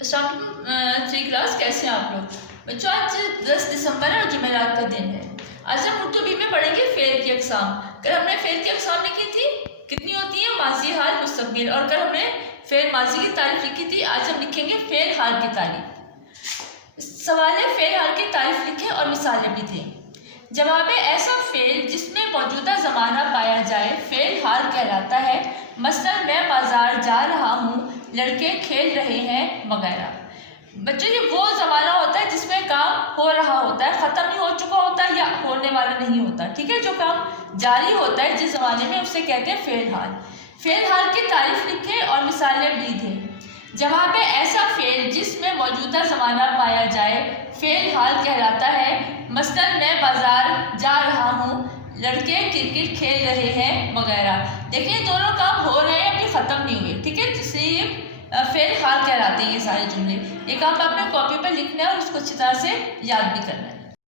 السلام علیکم 3 کلاس، کیسے ہیں آپ لوگ بچوں؟ آج 10 دسمبر ہے اور جمعرات کا دن ہے۔ آج ہم اردو بی میں پڑھیں گے فعل کی اقسام۔ کل ہم نے فعل کی اقسام لکھی تھی، کتنی ہوتی ہیں؟ ماضی، حال، مستقبل، اور کل ہم نے فعل ماضی کی تعریف لکھی تھی۔ آج ہم لکھیں گے فعل حال کی تعریف۔ سوال ہے فعل حال کی تعریف لکھیں اور مثالیں بھی دیں۔ جواب ہے ایسا فعل جس میں موجودہ زمانہ پایا جائے فعل حال کہلاتا ہے، مثلاً میں بازار جا رہا ہوں، لڑکے کھیل رہے ہیں وغیرہ۔ بچوں یہ وہ زمانہ ہوتا ہے جس میں کام ہو رہا ہوتا ہے، ختم نہیں ہو چکا ہوتا یا ہونے والا نہیں ہوتا، ٹھیک ہے؟ جو کام جاری ہوتا ہے جس زمانے میں، اسے کہتے ہیں فعل حال۔ فعل حال کی تعریف لکھیں اور مثالیں بھی دیں۔ جواب ہے ایسا فعل جس میں موجودہ زمانہ پایا جائے فعل حال کہلاتا ہے، مثلاً میں بازار جا رہا ہوں، لڑکے کرکٹ کھیل رہے ہیں وغیرہ۔ دیکھیں دونوں کام ہو رہے ہیں، ابھی ختم نہیں ہوئے، ٹھیک ہے؟ جس سے یہ فعل حال کہلاتے ہیں یہ سارے جملے۔ یہ کام آپ نے کاپی پر لکھنا ہے اور اس کو اچھی طرح سے یاد بھی کرنا ہے۔